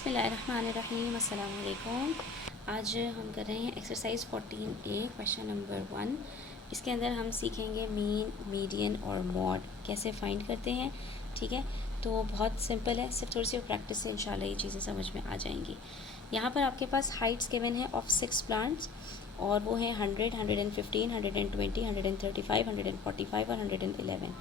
बिस्मिल्लाहिर्रहमानिर्रहीम अस्सलाम वालेकुम। आज हम कर रहे हैं एक्सरसाइज 14A क्वेश्चन नंबर 1। इसके अंदर हम सीखेंगे मीन, मीडियन और मॉड कैसे फाइंड करते हैं। ठीक है, तो बहुत सिंपल है, सिर्फ थोड़ी सी प्रैक्टिस से इंशाल्लाह ये चीज़ें समझ में आ जाएंगी। यहाँ पर आपके पास हाइट्स गिवन है ऑफ 6 प्लांट्स और वो हैं 100, 115, 120, 135, 145 और 111।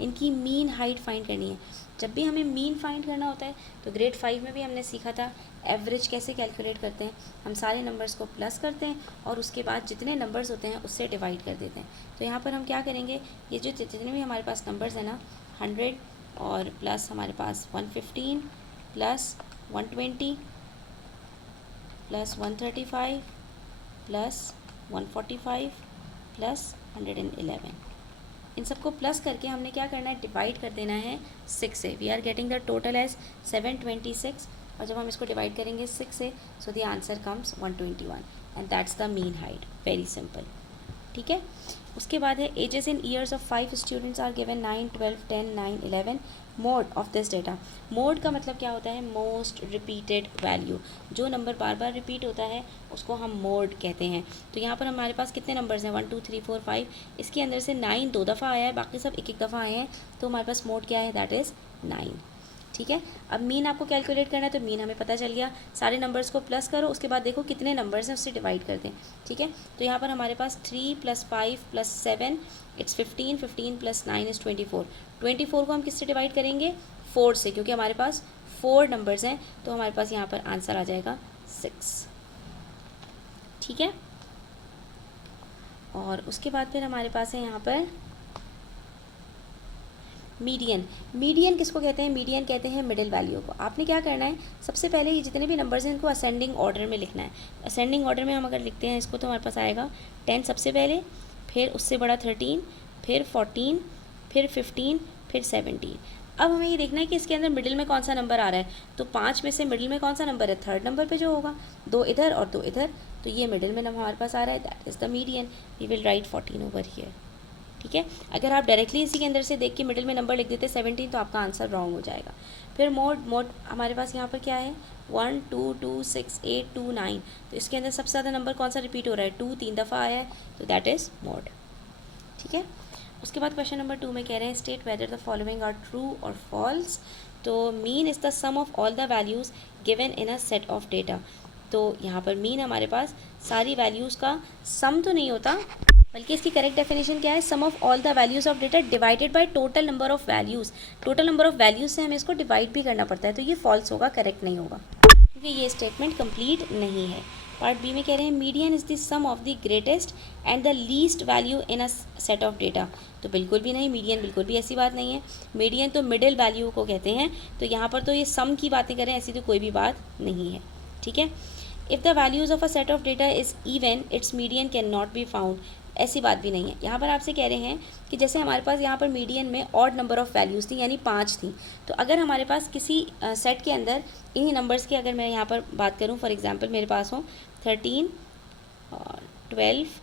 इनकी मीन हाइट फाइंड करनी है। जब भी हमें मीन फाइंड करना होता है तो ग्रेड 5 में भी हमने सीखा था एवरेज कैसे कैलकुलेट करते हैं। हम सारे नंबर्स को प्लस करते हैं और उसके बाद जितने नंबर्स होते हैं उससे डिवाइड कर देते हैं। तो यहाँ पर हम क्या करेंगे, ये जो जितने भी हमारे पास नंबर्स हैं ना, 100 और प्लस हमारे पास 115 प्लस 120 प्लस 135 प्लस 145 प्लस 111, इन सबको प्लस करके हमने क्या करना है, डिवाइड कर देना है 6 से। We are getting the total age 726 और जब हम इसको डिवाइड करेंगे 6 से so the answer comes 121 and that's the mean height. Very simple. ठीक है, उसके बाद है ages in years of 5 students are given 9, 12, 10, 9, 11। Mode of this data. Mode का मतलब क्या होता है, मोस्ट रिपीटेड वैल्यू। जो नंबर बार बार रिपीट होता है उसको हम मोड कहते हैं। तो यहाँ पर हमारे पास कितने नंबर्स हैं, 1 2 3 4 5। इसके अंदर से 9 2 दफ़ा आया है, बाकी सब एक एक दफ़ा आए हैं, तो हमारे पास मोड क्या है, दैट इज़ 9। ठीक है, अब मीन आपको कैलकुलेट करना है, तो मीन हमें पता चल गया। सारे नंबर्स को प्लस करो, उसके बाद देखो कितने नंबर्स हैं उससे डिवाइड करते हैं। ठीक है, तो यहाँ पर हमारे पास 3 + 5 + 7 इट्स 15, 15 + 9 इज़ 24। 24 को हम किससे डिवाइड करेंगे, 4 से, क्योंकि हमारे पास 4 नंबर्स हैं, तो हमारे पास यहाँ पर आंसर आ जाएगा 6। ठीक है, और उसके बाद फिर हमारे पास है यहाँ पर मीडियन। मीडियन किसको कहते हैं, मीडियन कहते हैं मिडिल वैल्यू को। आपने क्या करना है, सबसे पहले ये जितने भी नंबर्स हैं इनको असेंडिंग ऑर्डर में लिखना है। असेंडिंग ऑर्डर में हम अगर लिखते हैं इसको तो हमारे पास आएगा 10 सबसे पहले, फिर उससे बड़ा 13, फिर 14, फिर 15, फिर 17। अब हमें ये देखना है कि इसके अंदर मिडिल में कौन सा नंबर आ रहा है। तो 5 में से मिडिल में कौन सा नंबर है, 3rd नंबर पे जो होगा, 2 इधर और 2 इधर, तो ये मिडिल में नंबर हमारे पास आ रहा है, that is the median. We will write 14 over here. ठीक है, अगर आप डायरेक्टली इसी के अंदर से देख के मिडिल में नंबर लिख देते 17 तो आपका आंसर रॉन्ग हो जाएगा। फिर मोड, मोड हमारे पास यहाँ पर क्या है, 1 2 2 6 8 2 9। तो इसके अंदर सबसे ज़्यादा नंबर कौन सा रिपीट हो रहा है, 2 3 दफ़ा आया है, तो दैट इज़ मोड। ठीक है, उसके बाद क्वेश्चन नंबर 2 में कह रहे हैं state whether the following are true और फॉल्स। तो mean is the sum of all the values given in a set of data. तो यहाँ पर मीन हमारे पास सारी वैल्यूज़ का सम तो नहीं होता, बल्कि इसकी करेक्ट डेफिनेशन क्या है, sum of all the values of data divided by total number of values. Total number of values से हमें इसको डिवाइड भी करना पड़ता है, तो ये फॉल्स होगा, करेक्ट नहीं होगा, क्योंकि ये स्टेटमेंट कंप्लीट नहीं है। पार्ट बी में कह रहे हैं median is the sum of the greatest and the least value in a set of data. तो बिल्कुल भी नहीं, मीडियन बिल्कुल भी ऐसी बात नहीं है। मीडियन तो मिडिल वैल्यू को कहते हैं, तो यहाँ पर तो ये सम की बातें करें, ऐसी तो कोई भी बात नहीं है। ठीक है, if the values of a set of data is even it's median can not be found, ऐसी बात भी नहीं है। यहाँ पर आपसे कह रहे हैं कि जैसे हमारे पास यहाँ पर मीडियन में ऑड नंबर ऑफ वैल्यूज़ थी, यानी 5 थी, तो अगर हमारे पास किसी सेट के अंदर इन्हीं नंबर्स की अगर मैं यहाँ पर बात करूँ, फॉर एग्जांपल मेरे पास हो 13 और 12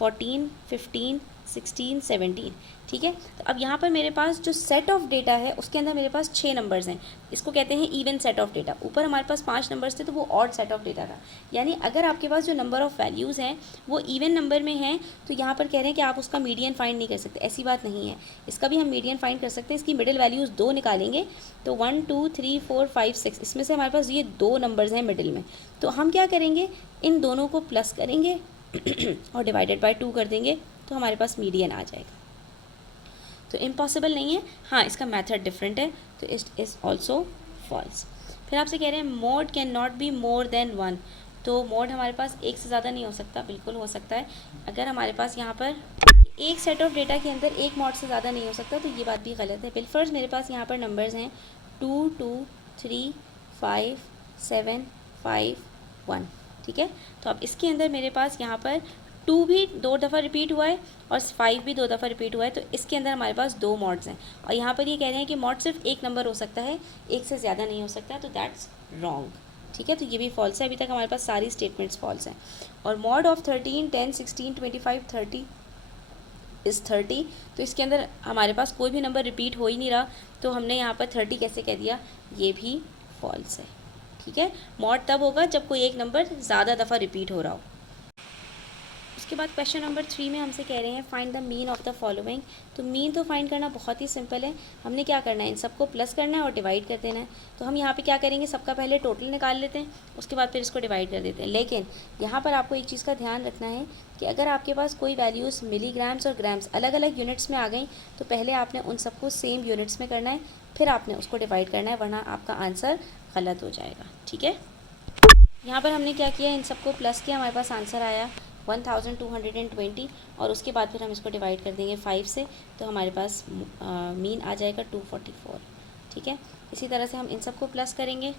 14 15 16 17। ठीक है, तो अब यहाँ पर मेरे पास जो सेट ऑफ डेटा है उसके अंदर मेरे पास 6 नंबर्स हैं, इसको कहते हैं इवन सेट ऑफ डेटा। ऊपर हमारे पास 5 नंबर्स थे तो वो ऑड सेट ऑफ डेटा था। यानी अगर आपके पास जो नंबर ऑफ वैल्यूज़ हैं वो इवन नंबर में हैं, तो यहाँ पर कह रहे हैं कि आप उसका मीडियन फाइंड नहीं कर सकते, ऐसी बात नहीं है। इसका भी हम मीडियन फाइंड कर सकते हैं। इसकी मिडिल वैल्यूज़ 2 निकालेंगे, तो 1 2 3 4 5 6, इसमें से हमारे पास ये 2 नंबर्स हैं मिडिल में, तो हम क्या करेंगे, इन दोनों को प्लस करेंगे और डिवाइडेड बाय 2 कर देंगे, तो हमारे पास मीडियन आ जाएगा। तो इम्पॉसिबल नहीं है, हाँ इसका मेथड डिफरेंट है, तो इट इज़ ऑल्सो फॉल्स। फिर आपसे कह रहे हैं mode can not be more than 1। तो मोड हमारे पास एक से ज़्यादा नहीं हो सकता, बिल्कुल हो सकता है। अगर हमारे पास यहाँ पर एक सेट ऑफ डेटा के अंदर एक मॉड से ज़्यादा नहीं हो सकता, तो ये बात भी गलत है। बिलफर्ज मेरे पास यहाँ पर नंबर्स हैं 2 2 3 5 7 5 1। ठीक है, तो अब इसके अंदर मेरे पास यहाँ पर 2 भी 2 दफ़ा रिपीट हुआ है और 5 भी 2 दफ़ा रिपीट हुआ है, तो इसके अंदर हमारे पास 2 मॉड्स हैं। और यहाँ पर ये कह रहे हैं कि मॉड सिर्फ एक नंबर हो सकता है, एक से ज़्यादा नहीं हो सकता, तो दैट्स रॉन्ग। ठीक है, तो ये भी फॉल्स है। अभी तक हमारे पास सारी स्टेटमेंट्स फॉल्स हैं। और मॉड ऑफ 13 10 16 25 30 इज़ 30, तो इसके अंदर हमारे पास कोई भी नंबर रिपीट हो ही नहीं रहा, तो हमने यहाँ पर 30 कैसे कह दिया, ये भी फॉल्स है। ठीक है। मॉड तब होगा जब कोई एक नंबर ज़्यादा दफ़ा रिपीट हो रहा हो। उसके बाद क्वेश्चन नंबर 3 में हमसे कह रहे हैं find the mean of the following. तो मीन तो फाइंड करना बहुत ही सिंपल है। हमने क्या करना है, इन सबको प्लस करना है और डिवाइड कर देना है। तो हम यहाँ पे क्या करेंगे, सबका पहले टोटल निकाल लेते हैं, उसके बाद फिर इसको डिवाइड कर देते हैं। लेकिन यहाँ पर आपको एक चीज़ का ध्यान रखना है कि अगर आपके पास कोई वैल्यूज़ मिलीग्राम्स और ग्राम्स अलग अलग यूनिट्स में आ गई तो पहले आपने उन सबको सेम यूनिट्स में करना है, फिर आपने उसको डिवाइड करना है, वरना आपका आंसर गलत हो जाएगा। ठीक है। यहाँ पर हमने क्या किया, इन सबको प्लस किया, हमारे पास आंसर आया 1220 और उसके बाद फिर हम इसको डिवाइड कर देंगे 5 से, तो हमारे पास मीन आ जाएगा 244। ठीक है। इसी तरह से हम इन सबको प्लस करेंगे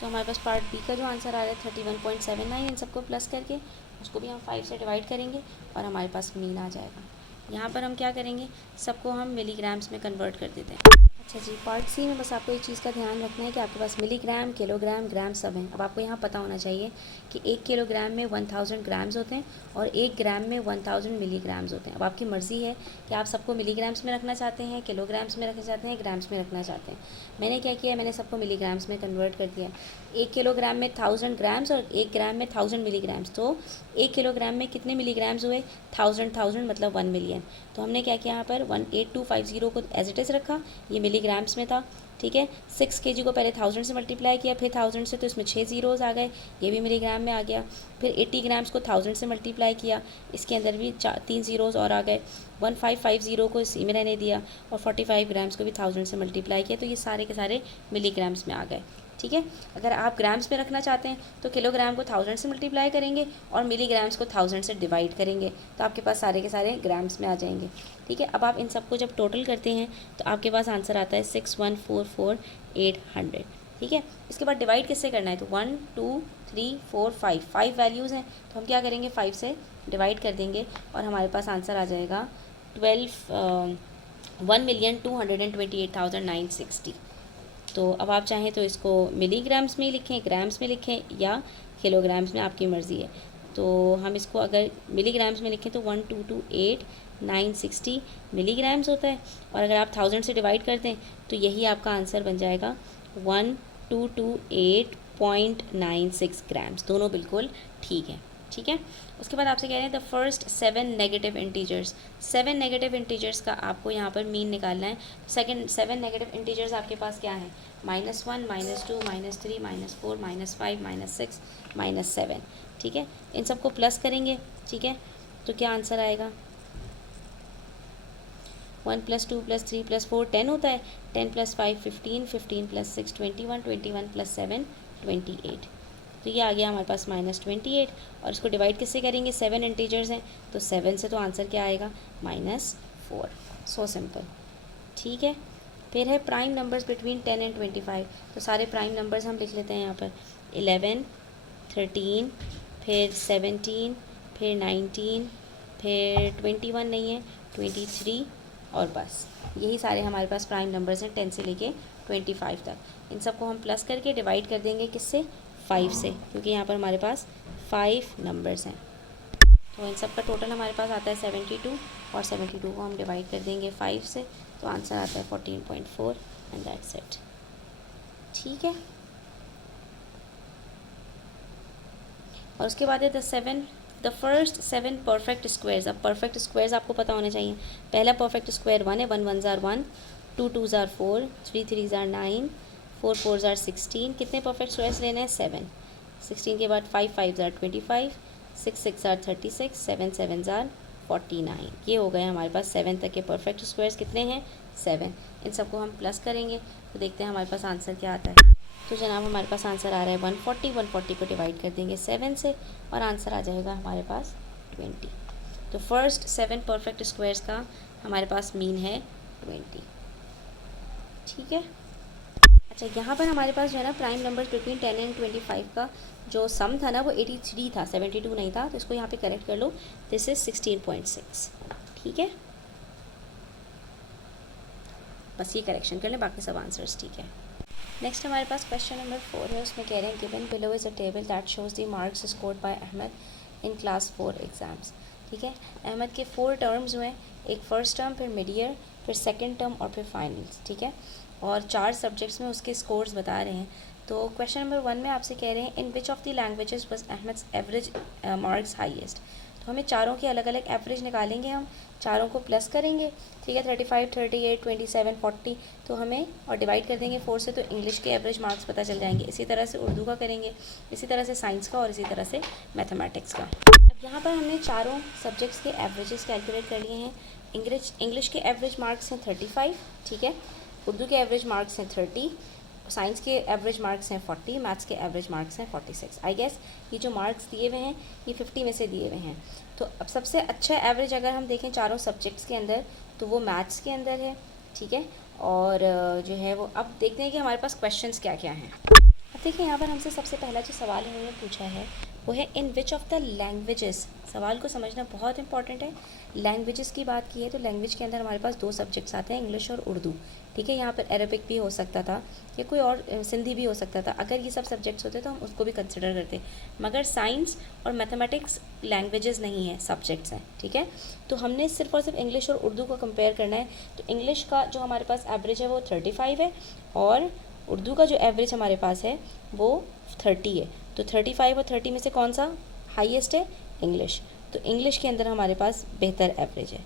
तो हमारे पास पार्ट बी का जो आंसर आ रहा है 31.79, इन सबको प्लस करके उसको भी हम 5 से डिवाइड करेंगे और हमारे पास मीन आ जाएगा। यहाँ पर हम क्या करेंगे, सबको हम मिलीग्राम्स में कन्वर्ट कर देते हैं। अच्छा जी, पार्ट सी में बस आपको एक चीज़ का ध्यान रखना है कि आपके पास मिलीग्राम, किलोग्राम, ग्राम सब हैं। अब आपको यहाँ पता होना चाहिए कि 1 किलोग्राम में 1000 ग्राम्स होते हैं और 1 ग्राम में 1000 मिलीग्राम्स होते हैं। अब आपकी मर्ज़ी है कि आप सबको मिलीग्राम्स में रखना चाहते हैं, किलोग्राम्स में रखना चाहते हैं, ग्राम्स में रखना चाहते हैं। मैंने क्या किया, मैंने सबको मिलीग्राम्स में कन्वर्ट कर दिया। 1 किलोग्राम में 1000 ग्राम्स और 1 ग्राम में 1000 मिलीग्राम्स, तो 1 किलोग्राम में कितने मिलीग्राम्स हुए, 1000 मतलब 1 मिलियन। तो हमने क्या किया, यहाँ पर 18250 को एज इट इज़ रखा, ये मिलीग्राम्स में था। ठीक है। 6 kg को पहले 1000 से मल्टीप्लाई किया, फिर 1000 से, तो इसमें 6 ज़ीरोज़ आ गए, ये भी मिलीग्राम में आ गया। फिर 80 ग्राम्स को 1000 से मल्टीप्लाई किया, इसके अंदर भी 3 ज़ीरोज़ और आ गए। 1550 को इसी में रहने दिया और 45 ग्राम्स को भी 1000 से मल्टीप्लाई किया, तो ये सारे के सारे मिलीग्राम्स में आ गए। ठीक है। अगर आप ग्राम्स में रखना चाहते हैं तो किलोग्राम को 1000 से मल्टीप्लाई करेंगे और मिलीग्राम्स को 1000 से डिवाइड करेंगे, तो आपके पास सारे के सारे ग्राम्स में आ जाएंगे। ठीक है। अब आप इन सबको जब टोटल करते हैं तो आपके पास आंसर आता है 6144800। ठीक है। इसके बाद डिवाइड किससे करना है, तो 1 2 3 4 5 वैल्यूज़ हैं, तो हम क्या करेंगे, 5 से डिवाइड कर देंगे और हमारे पास आंसर आ जाएगा 1,228,960। तो अब आप चाहें तो इसको मिलीग्राम्स में लिखें, ग्राम्स में लिखें या किलोग्राम्स में, आपकी मर्ज़ी है। तो हम इसको अगर मिलीग्राम्स में लिखें तो 1,228,960 मिलीग्राम्स होता है, और अगर आप 1000 से डिवाइड कर दें तो यही आपका आंसर बन जाएगा 1228.96 ग्राम्स। दोनों बिल्कुल ठीक है। ठीक है। उसके बाद आपसे कह रहे हैं the first 7 negative integers. 7 negative integers का आपको यहाँ पर मीन निकालना है। सेकंड 7 नेगेटिव इंटीजर्स आपके पास क्या है, -1 -2 -3 -4 -5 -6 -7। ठीक है। इन सबको प्लस करेंगे। ठीक है। तो क्या आंसर आएगा, 1 + 2 + 3 + 4 10 होता है, 10 + 5 15 15 + 6 21 21 + 7 28। तो ये आ गया हमारे पास -28, और इसको डिवाइड किससे करेंगे, 7 इंटीजर्स हैं तो 7 से, तो आंसर क्या आएगा, -4। So simple. ठीक है। फिर है प्राइम नंबर्स बिटवीन 10 एंड 25। तो सारे प्राइम नंबर्स हम लिख लेते हैं यहाँ पर, 11 13 फिर 17 फिर 19 फिर 21 नहीं है, 23 और बस यही सारे हमारे पास प्राइम नंबर्स हैं 10 से लेके 25 तक। इन सबको हम प्लस करके डिवाइड कर देंगे किससे, 5 से, क्योंकि यहाँ पर हमारे पास 5 नंबर्स हैं। तो इन सब का टोटल हमारे पास आता है 72, और 72 को हम डिवाइड कर देंगे 5 से, तो आंसर आता है 14.4 एंड दैट्स इट। ठीक है। और उसके बाद है द फर्स्ट 7 परफेक्ट स्क्वायर्स। अब परफेक्ट स्क्वायर्स आपको पता होने चाहिए। पहला परफेक्ट स्क्वायर 1 है, 1 1 ज़ार 1, 2 2 ज़ार 4, 3 3 ज़ार 9, 4 4 ज़ार 16। कितने परफेक्ट स्क्वायर्स लेने हैं, 7। 16 के बाद 5 5 ज़ार 25, 6 6 ज़ार 36, 7 7 ज़ार 49। ये हो गए हमारे पास 7 तक के परफेक्ट स्क्वायर्स। कितने हैं, 7। इन सबको हम प्लस करेंगे तो देखते हैं हमारे पास आंसर क्या आता है। तो जनाब हमारे पास आंसर आ रहा है 140। 140 को डिवाइड कर देंगे 7 से और आंसर आ जाएगा हमारे पास 20। तो फर्स्ट 7 परफेक्ट स्क्वायर्स का हमारे पास मीन है 20। ठीक है। अच्छा, यहाँ पर हमारे पास जो है ना प्राइम नंबर्स बिटवीन 10 एंड 25 का जो सम था ना वो 83 था, 72 नहीं था, तो इसको यहाँ पे करेक्ट कर लो। This is 16.6। ठीक है। बस ये करेक्शन कर लें, बाकी सब आंसर्स ठीक है। नेक्स्ट हमारे पास क्वेश्चन नंबर 4 है। उसमें कह रहे हैं given below is a table that shows the marks scored by Ahmed in class 4 exams. ठीक है। अहमद के 4 टर्म्स हुए, एक फ़र्स्ट टर्म, फिर मिड ईयर, फिर सेकेंड टर्म और फिर फाइनल्स। ठीक है। और 4 सब्जेक्ट्स में उसके स्कोर्स बता रहे हैं। तो क्वेश्चन नंबर 1 में आपसे कह रहे हैं in which of the languages was Ahmad's average marks highest. तो हमें चारों के अलग अलग एवरेज निकालेंगे, हम चारों को प्लस करेंगे, ठीक है, 35, 38, 27, 40, तो हमें और डिवाइड कर देंगे 4 से, तो इंग्लिश के एवरेज मार्क्स पता चल जाएंगे। इसी तरह से उर्दू का करेंगे, इसी तरह से साइंस का और इसी तरह से मैथमेटिक्स का। अब यहाँ पर हमने चारों सब्जेक्ट्स के एवरेजेस कैलकुलेट कर लिए हैं। इंग्लिश के एवरेज मार्क्स हैं 35, ठीक है, उर्दू के एवरेज मार्क्स हैं 30, साइंस के एवरेज मार्क्स हैं 40, मैथ्स के एवरेज मार्क्स हैं 46। आई गेस ये जो मार्क्स दिए हुए हैं ये 50 में से दिए हुए हैं। तो अब सबसे अच्छा एवरेज अगर हम देखें चारों सब्जेक्ट्स के अंदर तो वो मैथ्स के अंदर है, ठीक है, और जो है वो अब देखते हैं कि हमारे पास क्वेश्चंस क्या क्या हैं। अब देखिए यहाँ पर हमसे सबसे पहला जो सवाल इन्होंने पूछा है वो है इन विच ऑफ द लैंग्वेजेस। सवाल को समझना बहुत इंपॉर्टेंट है। लैंग्वेजेस की बात की है तो लैंग्वेज के अंदर हमारे पास 2 सब्जेक्ट्स आते हैं, इंग्लिश और उर्दू, ठीक है। यहाँ पर अरबिक भी हो सकता था या कोई और सिंधी भी हो सकता था। अगर ये सब सब्जेक्ट्स होते तो हम उसको भी कंसिडर करते, मगर साइंस और मैथमेटिक्स लैंग्वेजेस नहीं है, सब्जेक्ट्स हैं, ठीक है। तो हमने सिर्फ और सिर्फ इंग्लिश और उर्दू को कंपेयर करना है। तो इंग्लिश का जो हमारे पास एवरेज है वो 35 है और उर्दू का जो एवरेज हमारे पास है वो 30 है। तो 35 और 30 में से कौन सा हाईएस्ट है? इंग्लिश। तो इंग्लिश के अंदर हमारे पास बेहतर एवरेज है,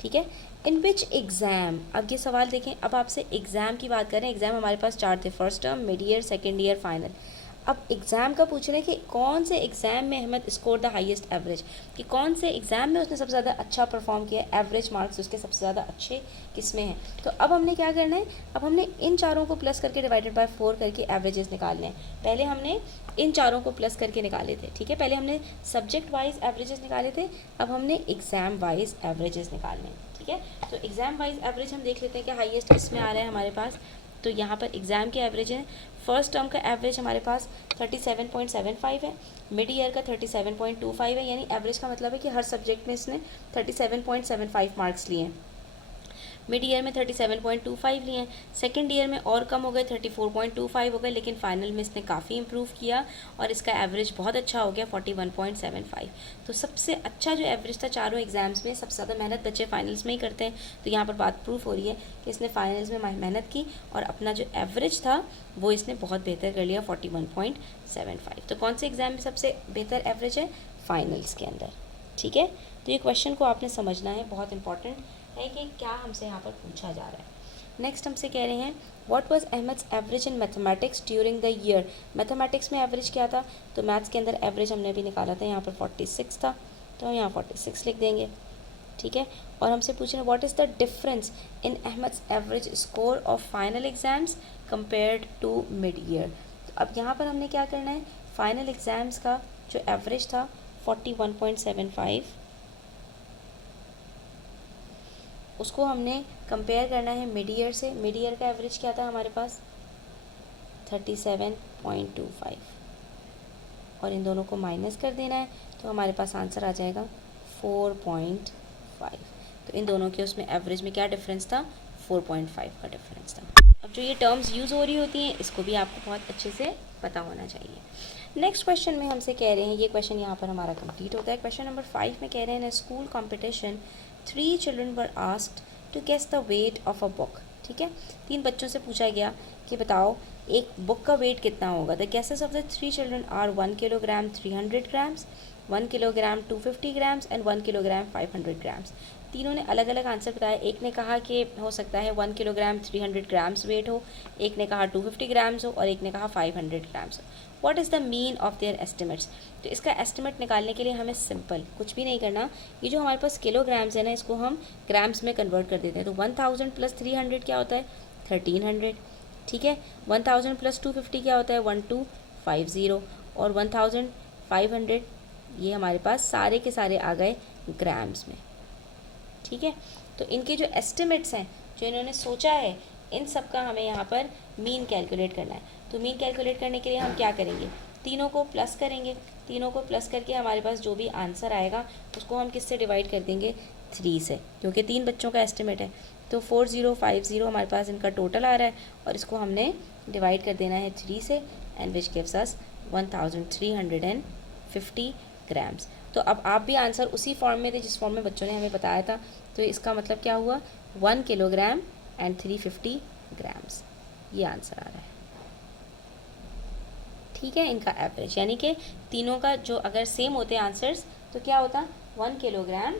ठीक है। इन विच एग्ज़ाम, अब ये सवाल देखें, अब आपसे एग्ज़ाम की बात करें। एग्ज़ाम हमारे पास 4 थे, first term, mid year, second year, final. अब एग्ज़ाम का पूछ रहे हैं कि कौन से एग्ज़ाम में Ahmed score the highest average, कि कौन से एग्ज़ाम में उसने सबसे ज़्यादा अच्छा परफॉर्म किया, एवरेज मार्क्स उसके सबसे ज़्यादा अच्छे किस में हैं। तो अब हमने क्या करना है, अब हमने इन चारों को प्लस करके डिवाइडेड बाय 4 करके एवरेजेस निकालने हैं। पहले हमने इन चारों को प्लस करके निकाले थे, ठीक है, पहले हमने सब्जेक्ट वाइज एवरेजेस निकाले थे, अब हमने एग्ज़ाम वाइज एवरेजेस निकालने हैं, ठीक है। तो एग्ज़ाम वाइज एवरेज हम देख लेते हैं कि हाईएस्ट किसमें आ रहा है हमारे पास। तो यहाँ पर एग्ज़ाम के एवरेज हैं, फर्स्ट टर्म का एवरेज हमारे पास 37.75 है, मिड ईयर का 37.25 है, यानी एवरेज का मतलब है कि हर सब्जेक्ट में इसने 37.75 मार्क्स लिए हैं। मिड ईयर में 37.25 लिए हैं, सेकेंड ईयर में और कम हो गए, 34.25 हो गए, लेकिन फाइनल में इसने काफ़ी इंप्रूव किया और इसका एवरेज बहुत अच्छा हो गया 41.75। तो सबसे अच्छा जो एवरेज था चारों एग्जाम्स में, सबसे ज़्यादा मेहनत बच्चे फाइनल्स में ही करते हैं, तो यहाँ पर बात प्रूफ हो रही है कि इसने फाइनल्स में मेहनत की और अपना जो एवरेज था वो इसने बहुत बेहतर कर लिया, 41.75। तो कौन से एग्ज़ाम में सबसे बेहतर एवरेज है? फाइनल्स के अंदर, ठीक है। तो ये क्वेश्चन को आपने समझना है, बहुत इंपॉर्टेंट है कि क्या हमसे यहाँ पर पूछा जा रहा है। नेक्स्ट हमसे कह रहे हैं what was Ahmad's average in mathematics during the year. Mathematics में एवरेज क्या था? तो मैथ्स के अंदर एवरेज हमने भी निकाला था, यहाँ पर 46 था, तो हम यहाँ 46 लिख देंगे, ठीक है। और हमसे पूछ रहे हैं what is the difference in Ahmad's average score of final exams compared to mid year. तो अब यहाँ पर हमने क्या करना है, फाइनल एग्ज़ाम्स का जो एवरेज था 41.75, उसको हमने कंपेयर करना है मिड ईयर से। मिड ईयर का एवरेज क्या था हमारे पास? 37.25, और इन दोनों को माइनस कर देना है, तो हमारे पास आंसर आ जाएगा 4.5। तो इन दोनों के उसमें एवरेज में क्या डिफरेंस था? 4.5 का डिफरेंस था। अब जो ये टर्म्स यूज़ हो रही होती हैं इसको भी आपको बहुत अच्छे से पता होना चाहिए। नेक्स्ट क्वेश्चन में हमसे कह रहे हैं, ये क्वेश्चन यहाँ पर हमारा कंप्लीट होता है। क्वेश्चन नंबर 5 में कह रहे हैं school competition 3 children were asked to guess the weight of a book, ठीक है। 3 बच्चों से पूछा गया कि बताओ एक बुक का वेट कितना होगा। The guesses of the 3 children are 1 kilogram 300 grams, 1 kilogram 250 grams and 1 kilogram 500 grams। तीनों ने अलग अलग आंसर बताया। एक ने कहा कि हो सकता है 1 किलोग्राम 300 ग्राम्स वेट हो, एक ने कहा 250 ग्राम्स हो और एक ने कहा 500 ग्राम्स हो। What is the mean of their estimates. तो इसका एस्टिमेट निकालने के लिए हमें सिंपल कुछ भी नहीं करना, ये जो हमारे पास किलोग्राम्स है ना, इसको हम ग्राम्स में कन्वर्ट कर देते हैं। तो 1000 प्लस 300 क्या होता है? 1300, ठीक है। 1000 प्लस 250 क्या होता है? 1250, और 1500 ये हमारे पास सारे के सारे आ गए ग्राम्स में, ठीक है। तो इनके जो एस्टिमेट्स हैं, जो इन्होंने सोचा है, इन सब का हमें यहाँ पर मीन कैलकुलेट करना है। तो मीन कैलकुलेट करने के लिए हम क्या करेंगे? तीनों को प्लस करेंगे, तीनों को प्लस करके हमारे पास जो भी आंसर आएगा उसको हम किससे डिवाइड कर देंगे? 3 से, क्योंकि 3 बच्चों का एस्टिमेट है। तो 4050 हमारे पास इनका टोटल आ रहा है और इसको हमने डिवाइड कर देना है 3 से, and which gives us 1350 grams. तो अब आप भी आंसर उसी फॉर्म में थे जिस फॉर्म में बच्चों ने हमें बताया था। तो इसका मतलब क्या हुआ? 1 किलोग्राम एंड 350 ग्राम्स, ये आंसर आ रहा है। ठीक है, इनका एवरेज, यानी कि तीनों का जो अगर सेम होते आंसर्स तो क्या होता, 1 किलोग्राम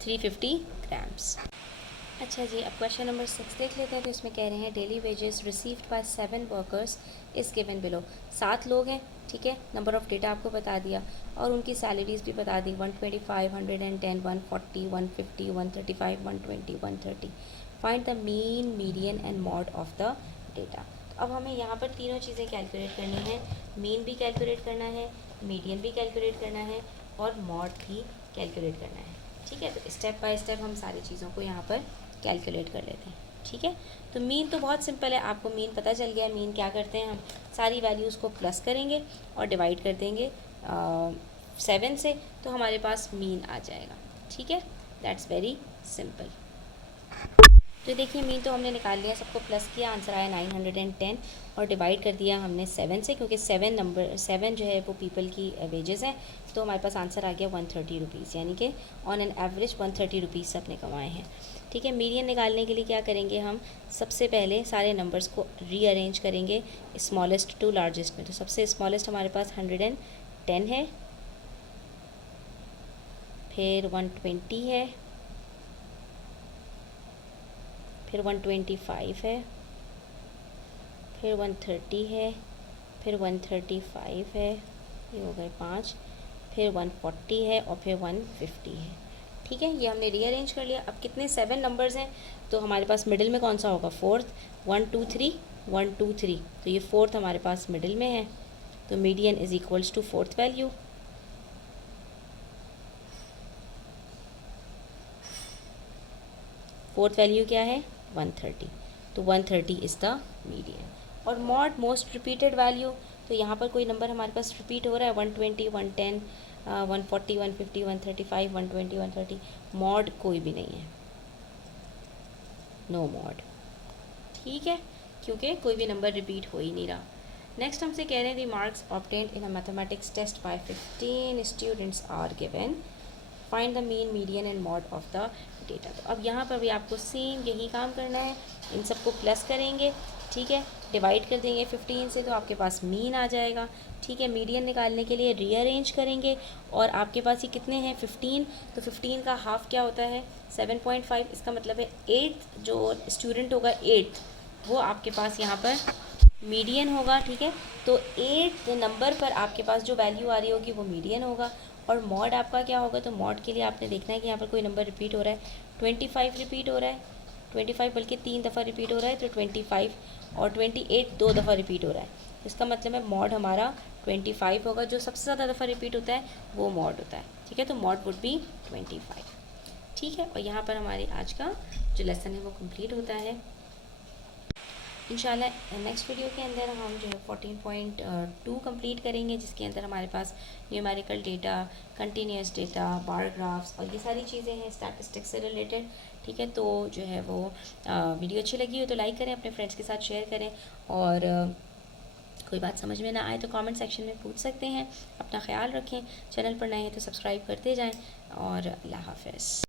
350 ग्राम्स। अच्छा जी, अब क्वेश्चन नंबर 6 देख लेते हैं। तो इसमें कह रहे हैं daily wages received by 7 workers is given below. 7 लोग हैं, ठीक है, नंबर ऑफ़ डेटा आपको बता दिया और उनकी सैलरीज भी बता दी, 125, 110, 140, 150, 135, 120, 130। Find the mean, median and mode of the data. तो अब हमें यहाँ पर तीनों चीज़ें कैलकुलेट करनी है, मीन भी कैलकुलेट करना है, मीडियन भी कैलकुलेट करना है और मॉड भी कैलकुलेट करना है। ठीक है, तो स्टेप बाय स्टेप हम सारी चीज़ों को यहाँ पर कैलकुलेट कर लेते हैं। ठीक है, तो मीन तो बहुत सिंपल है, आपको मीन पता चल गया। मीन क्या करते हैं, हम सारी वैल्यूज़ को प्लस करेंगे और डिवाइड कर देंगे 7 से, तो हमारे पास मीन आ जाएगा। ठीक है, दैट्स वेरी सिंपल। तो देखिए मीन तो हमने निकाल लिया, सबको प्लस किया, आंसर आया 910 और डिवाइड कर दिया हमने 7 से, क्योंकि 7 जो है वो पीपल की वेजेस हैं, तो हमारे पास आंसर आ गया 130 रुपीज़, यानी कि ऑन एन एवरेज 130 रुपीज़ सबने कमाए हैं। ठीक है, मीडियन निकालने के लिए क्या करेंगे, हम सबसे पहले सारे नंबर्स को रीअरेंज करेंगे स्मॉलेस्ट टू लार्जेस्ट में। तो सबसे स्मॉलेस्ट हमारे पास 110 है, फिर 120 है, फिर 125 है, फिर 130 है, फिर 135 है, ये हो गए 5, फिर 140 है और फिर 150 है। ठीक है, ये हमने रीअरेंज कर लिया। अब कितने 7 नंबर्स हैं, तो हमारे पास मिडिल में कौन सा होगा, 4th, 1 2 3 1 2 3, तो ये 4th हमारे पास मिडिल में है, तो median is equals to 4th value. Fourth value क्या है, 130, तो 130 इज़ द मीडियन। और मॉड मोस्ट रिपीटेड वैल्यू, तो यहाँ पर कोई नंबर हमारे पास रिपीट हो रहा है, 120, 110, 140, 150, 135, 120, 130, मॉड कोई भी नहीं है, नो मॉड। ठीक है, क्योंकि कोई भी नंबर रिपीट हो ही नहीं रहा। नेक्स्ट हमसे कह रहे हैं the marks obtained in a mathematics test by 15 students are given, find the mean, median and mode of the data. तो अब यहाँ पर भी आपको सेम यही काम करना है, इन सबको प्लस करेंगे, ठीक है, डिवाइड कर देंगे 15 से, तो आपके पास मीन आ जाएगा। ठीक है, मीडियन निकालने के लिए रीअरेंज करेंगे और आपके पास ये कितने हैं, 15, तो 15 का हाफ क्या होता है, 7.5, इसका मतलब है 8th जो स्टूडेंट होगा 8th, वो आपके पास यहाँ पर मीडियन होगा। ठीक है, तो 8th नंबर पर आपके पास जो वैल्यू आ रही होगी वो मीडियन होगा। और मॉड आपका क्या होगा, तो मॉड के लिए आपने देखना है कि यहाँ पर कोई नंबर रिपीट हो रहा है, 25 रिपीट हो रहा है, 25 बल्कि 3 दफ़ा रिपीट हो रहा है, तो 25 और 28 2 दफ़ा रिपीट हो रहा है, इसका मतलब है मॉड हमारा 25 होगा। जो सबसे ज़्यादा दफ़ा रिपीट होता है वो मॉड होता है। ठीक है, तो मॉड वुड बी 25। ठीक है, और यहाँ पर हमारे आज का जो लेसन है वो कंप्लीट होता है। इंशाल्लाह नेक्स्ट वीडियो के अंदर हम जो है 14.2 कंप्लीट करेंगे, जिसके अंदर हमारे पास numerical data, continuous data, bar graphs और ये सारी चीज़ें हैं स्टैटिस्टिक्स से रिलेटेड। ठीक है, तो जो है वो वीडियो अच्छी लगी हो तो लाइक करें, अपने फ्रेंड्स के साथ शेयर करें, और कोई बात समझ में ना आए तो कमेंट सेक्शन में पूछ सकते हैं। अपना ख्याल रखें, चैनल पर नए हैं तो सब्सक्राइब करते जाएँ, और अल्लाह हाफ़िज़।